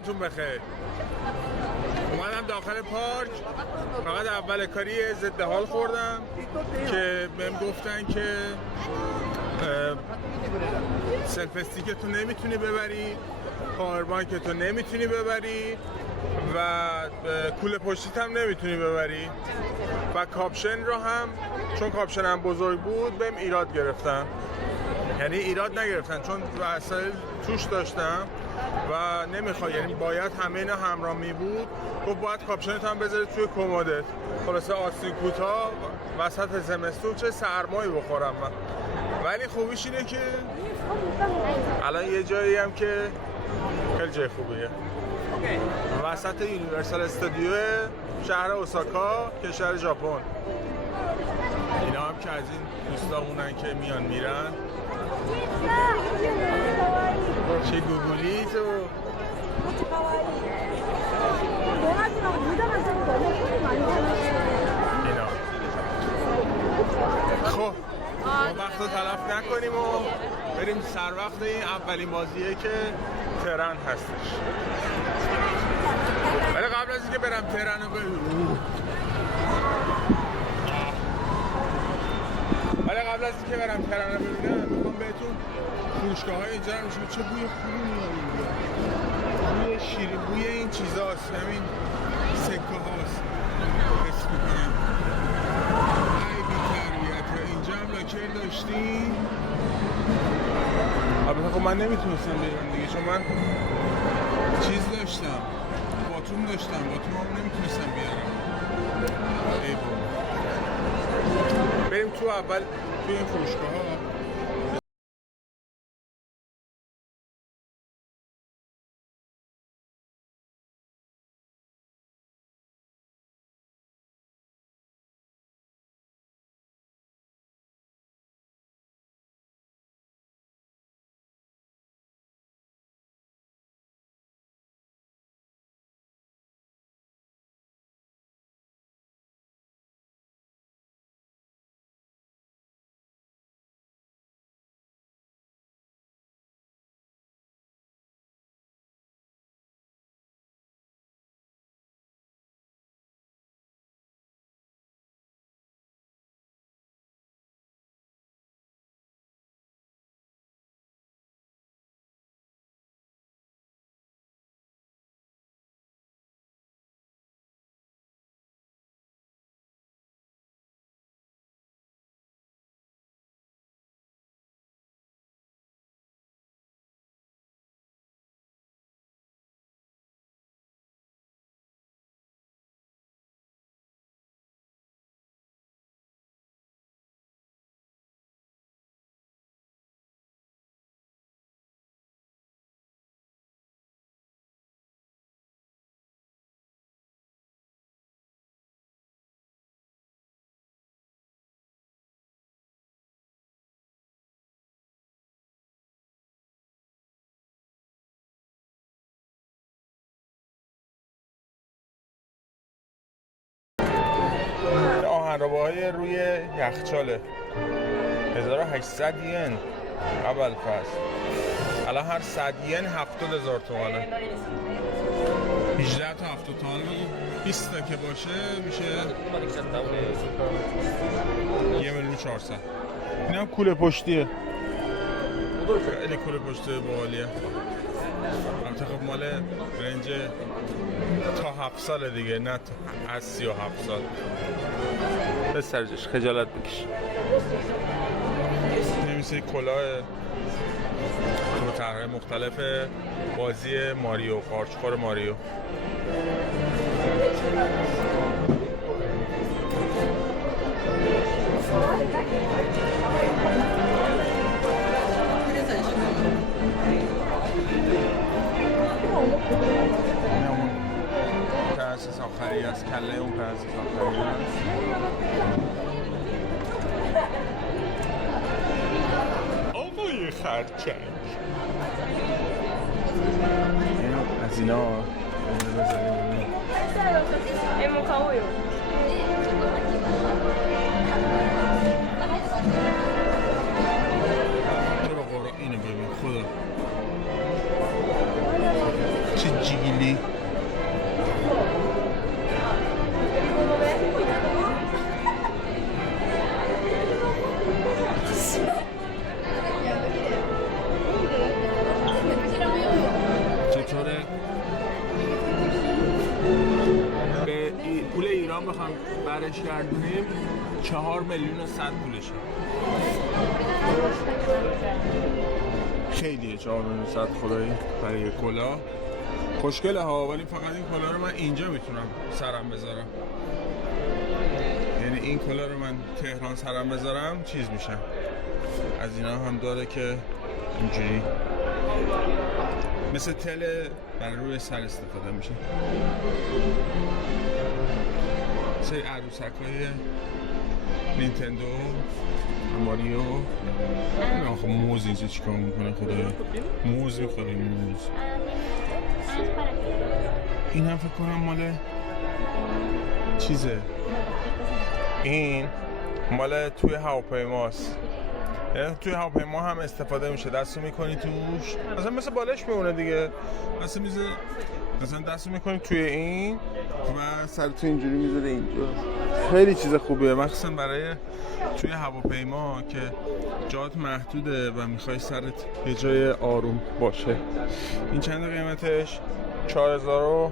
صبحتون بخیر. اومدم داخل پارک، فقط اول کاری ضد حال خوردم که بهم گفتن که سلف استیکتو نمیتونی ببری، پاور بانکتو نمیتونی ببری و کوله پشتیت هم نمیتونی ببری و کاپشن رو هم، چون کاپشن هم بزرگ بود، بهم ایراد گرفتن. یعنی ایراد نگرفتن چون وسایل توش داشتم و نمیخواد، یعنی باید همه اینا همراه می بود. گفت باید کاپشنت هم بذاری توی کمدت. خلاصه آستین کوتاه وسط زمستون چه سرمایی بخورم من. ولی خوبیش اینه که الان یه جایی هم که خیلی جای خوبیه، وسط یونیورسال استودیو شهر اوساکا، کشور ژاپن. اینا هم که از این دوستامونن که میان میرن. چه گوگلی تو؟ اینا خب ما وقت رو تلف نکنیم و بریم سر وقت این اولین بازیه که ترن هستش. ولی قبل از اینکه برم ترن رو ببینم، میخوام بهتون فروشگاه های اینجا رو نشون. چه بوی خوبی میاد اینجا، بوی شیرین، بوی این چیزاست، همین سکه هاست حس میکنم. ای بی تربیت. اینجا هم لاکر داشتیم. البته خب من نمیتونستم بیارم دیگه، چون من چیز داشتم، باتوم هم نمیتونستم بیارم. ای بابا. بریم تو اول توی این فروشگاه ها. آهنرباهای روی یخچاله 1800 ین قبل فصل. الان هر 100 ین 70,000 تومانه. 18 تا 70 تومن بگو، 20 تا که باشه میشه 1,400,000. این هم کوله پشتیه، خیلی کوله پشتی باحالیه. البته خب مال رنج تا 7 ساله دیگه، نه از 37 سال. به سرجش خجالت بکش. نمیشه کلاه با طرح‌های مختلف بازی ماریو، قارچخور ماریو. تأسیس آخری است، کله اون تأسیس آخری است. آقای خرچنگ از اینا بذاریم تو رو قرآن اینو ببین خدا چه جیلی. چطوره؟ به پول ایران بخوام برش گردونیم 4 میلیون و 100 پولشه. خیلیه 4 میلیون و 100 خدایی برای یک کلاه. خوشگله ها، ولی فقط این کلاه رو من اینجا میتونم سرم بذارم. یعنی این کلاه رو من تهران سرم بذارم چیز میشم. از اینا هم داره که اینجوری مثل تل برای روی سر استفاده میشه. سری عروسک های نینتندو، ماریو. آخه موز اینجا چیکار میکنه خدایا؟ موز میخوره موز. این هم فکر کنم مال چیزه، این مال توی هواپیماست. یعنی توی هواپیما هم استفاده میشه، دستو میکنی توش مثلا مثل بالش میمونه دیگه، مثلا دستو میکنی توی این و سرتو اینجوری میذاره اینجا. خیلی چیز خوبیه مخصوصا برای توی هواپیما که جات محدوده و میخوای سرت یه جای آروم باشه. این چند قیمتش؟ 4000